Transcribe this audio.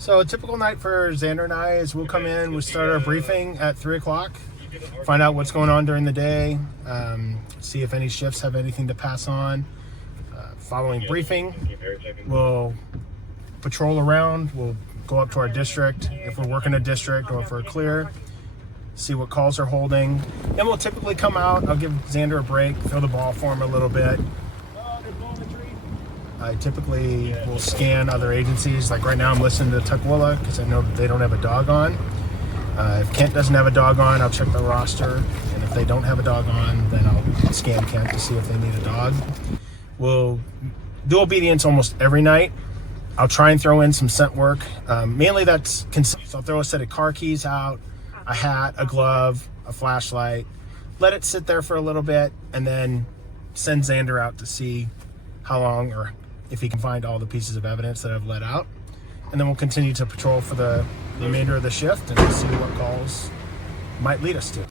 So a typical night for Xander and I is we'll come in, we'll start our briefing at 3 o'clock, find out what's going on during the day, see if any shifts have anything to pass on. Following briefing, we'll patrol around, we'll go up to our district, if we're working a district or if we're clear, see what calls are holding. Then we'll typically come out, I'll give Xander a break, throw the ball for him a little bit. I typically will scan other agencies. Like right now I'm listening to Tukwila because I know they don't have a dog on. If Kent doesn't have a dog on, I'll check the roster. And if they don't have a dog on, then I'll scan Kent to see if they need a dog. We'll do obedience almost every night. I'll try and throw in some scent work. Mainly that's, so I'll throw a set of car keys out, a hat, a glove, a flashlight, let it sit there for a little bit, and then send Xander out to see how long or if he can find all the pieces of evidence that I've let out. And then we'll continue to patrol for the remainder of the shift and see what calls might lead us to.